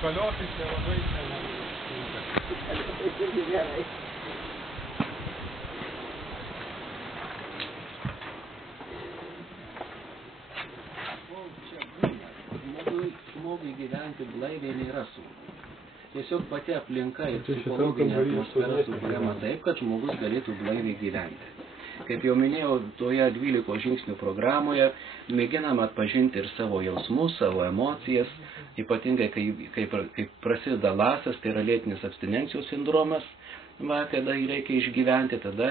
Kaliotis nelabai gerai. Žmogui gyventi blaiviai nėra sunku. Tiesiog pati aplinka ir psichologinė atmosfera sukuriama taip, kad žmogus galėtų blaiviai gyventi. Kaip jau minėjau, toje 12 žingsnių programoje mėginama atpažinti ir savo jausmus, savo emocijas, ypatingai kai prasideda lasas, tai yra lėtinis abstinencijos sindromas, kada reikia išgyventi, tada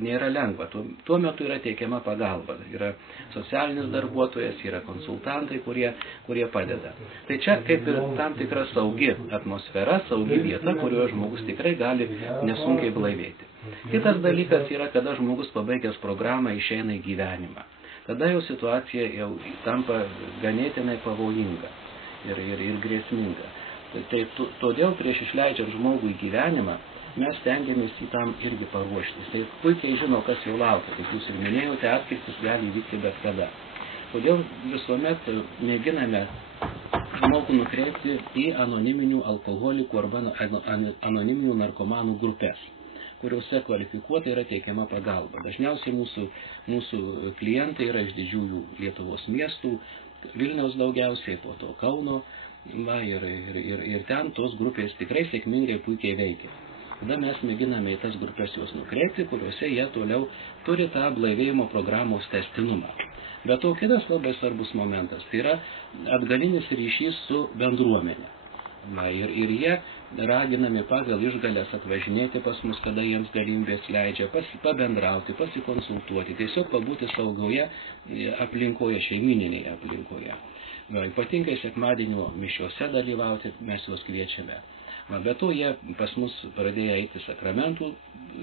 nėra lengva. Tuo metu yra teikiama pagalba. Yra socialinis darbuotojas, yra konsultantai, kurie padeda. Tai čia kaip ir tam tikra saugi atmosfera, saugi vieta, kurioje žmogus tikrai gali nesunkiai blaivėti. Kitas dalykas yra, kada žmogus pabaigęs programą išeina į gyvenimą. Tada jau situacija jau tampa ganėtinai pavojinga ir grėsminga. Tai todėl prieš išleidžiant žmogų į gyvenimą, mes stengiamės į tam irgi paruoštis. Tai puikiai žino, kas jau laukia. Kaip jūs ir minėjote, atkirtis gali įvykti bet kada. Todėl visuomet mėginame žmogų nukreipti į anoniminių alkoholikų arba anoniminių narkomanų grupės, kuriuose kvalifikuotai yra teikiama pagalba. Dažniausiai mūsų klientai yra iš didžiųjų Lietuvos miestų, Vilniaus daugiausiai, po to Kauno, ir ten tos grupės tikrai sėkmingai puikiai veikia. Tada mes mėginame į tas grupės juos nukreipti, kuriuose jie toliau turi tą blaivėjimo programos testinumą. Bet to kitas labai svarbus momentas, tai yra atgalinis ryšys su bendruomenė. Ir jie raginami pagal išgalės atvažinėti pas mus, kada jiems galimybės leidžia, pabendrauti, pasikonsultuoti, tiesiog pabūti saugioje aplinkoje, šeimininėje aplinkoje. Ypatingai sekmadienio mišiose dalyvauti mes juos kviečiame. Be to jie pas mus pradėjo eiti sakramentų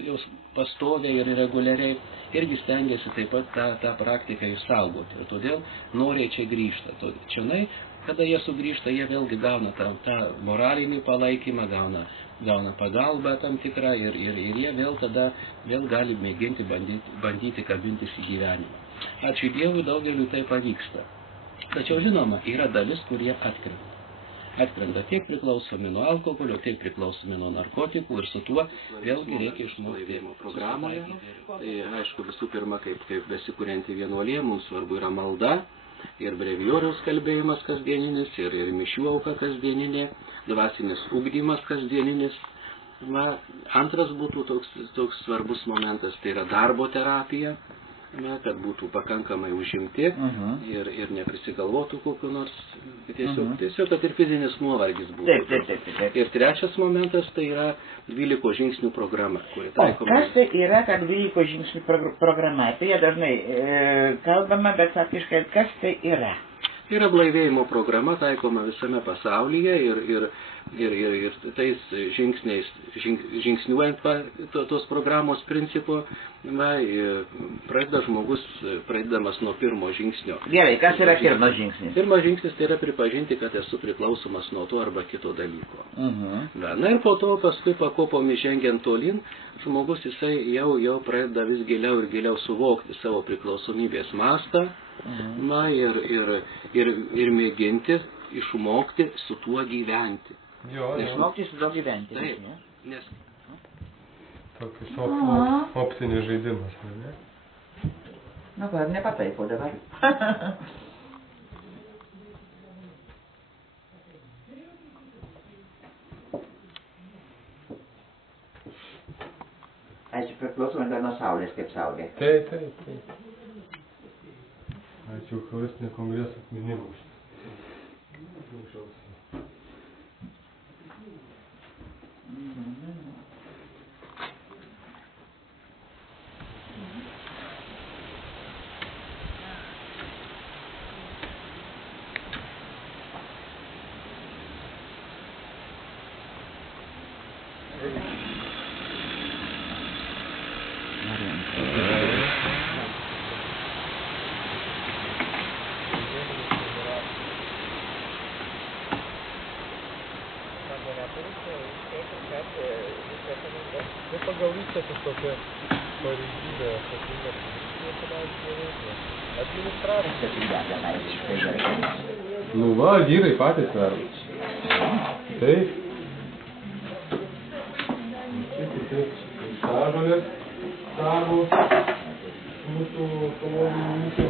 jau pastoviai ir reguliariai, irgi stengiasi taip pat tą praktiką išsaugoti. Ir todėl noriai čia grįžta. Čionai, kada jie sugrįžta, jie vėlgi gauna tą moralinį palaikymą, gauna pagalbą tam tikrą ir jie vėl gali mėginti bandyti kabintis į gyvenimą. Ačiū Dievui, daugeliu tai pavyksta. Tačiau žinoma, yra dalis, kurie atkrenta. Atkrenta tiek priklausomi nuo alkoholio, tiek priklausomi nuo narkotikų ir su tuo vėlgi reikia išmokti programoje. Tai aišku, visų pirma, kaip besikurianti vienuolė, mums svarbu yra malda ir brevijoriaus kalbėjimas kasdieninis ir mišių auka kasdieninė, dvasinis ugdymas kasdieninis. Antras būtų toks svarbus momentas, tai yra darbo terapija. Kad būtų pakankamai užimti ir neprisigalvotų kokiu nors, tiesiog, kad ir fizinis nuovargis būtų. Taip. Ir trečias momentas tai yra 12 žingsnių programa. Kas tai yra, kad 12 žingsnių programa? Tai jie dažnai kalbama, bet faktiškai kas tai yra? Yra blaivėjimo programa taikoma visame pasaulyje ir tais žingsniais, žingsniuojant tos programos principu, pradeda žmogus, pradedamas nuo pirmo žingsnio. Gerai, kas yra pirmas žingsnis? Pirmas žingsnis tai yra pripažinti, kad esu priklausomas nuo to arba kito dalyko. Na ir po to paskui pakopomis žengiant tolin, žmogus jisai jau pradeda vis giliau ir giliau suvokti savo priklausomybės mastą, ir mėginti išmokti su tuo gyventi. Išmokti su tuo gyventi. Taip, nes tokis optinis žaidimas, ne? Na, gal nepataipo dabar. Ačiū, priklausomai dar nuo saulės, kaip saulė. Taip. Ačiū Eucharistinio kongreso atminimus. Pagal įstatus tokia pareigybė, atsakinga administracija. vyrai patys daro. Taip. Kiti sažolės daro mūsų ekologinį ūkį.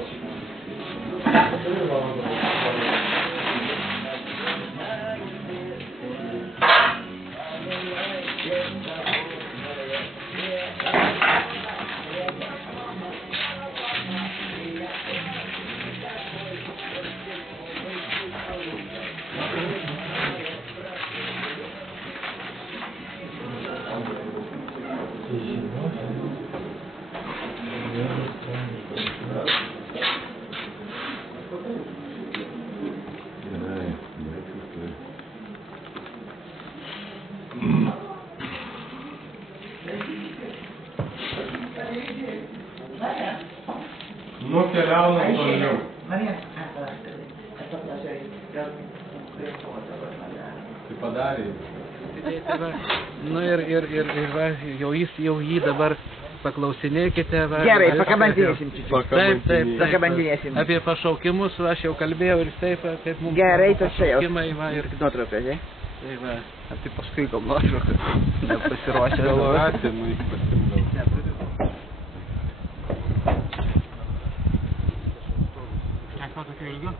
Nukeliaunam toliau. Tai padarė. Nu ir va, jau jį dabar paklausinėkite. Va, Gerai, pakabandinėsim. Taip. Pakabandinėsim. Apie pašaukimus aš jau kalbėjau ir taip, kaip mums Gerai, tas čia jau. pašaukimai, va, ir Nuotraukas, ne? tai va, tai paskui gal nuotraukas, nepasiruošę. Delegacija, nu, jis pasimdavo. Kiek to tokio ilgio?